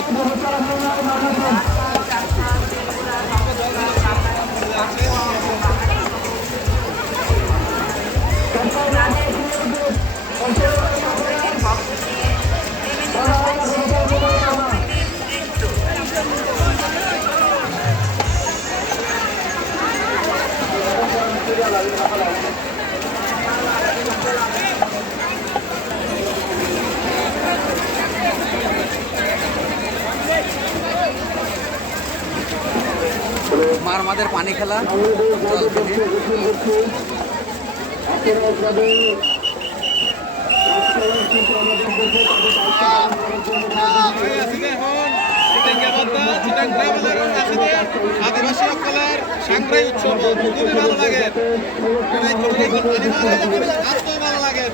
よろしくお願いします。মার মাদের পানি খেলা। আদিবাসী সকলের সাংগ্রাই উৎসব খুবই ভালো লাগে। ভালো লাগে।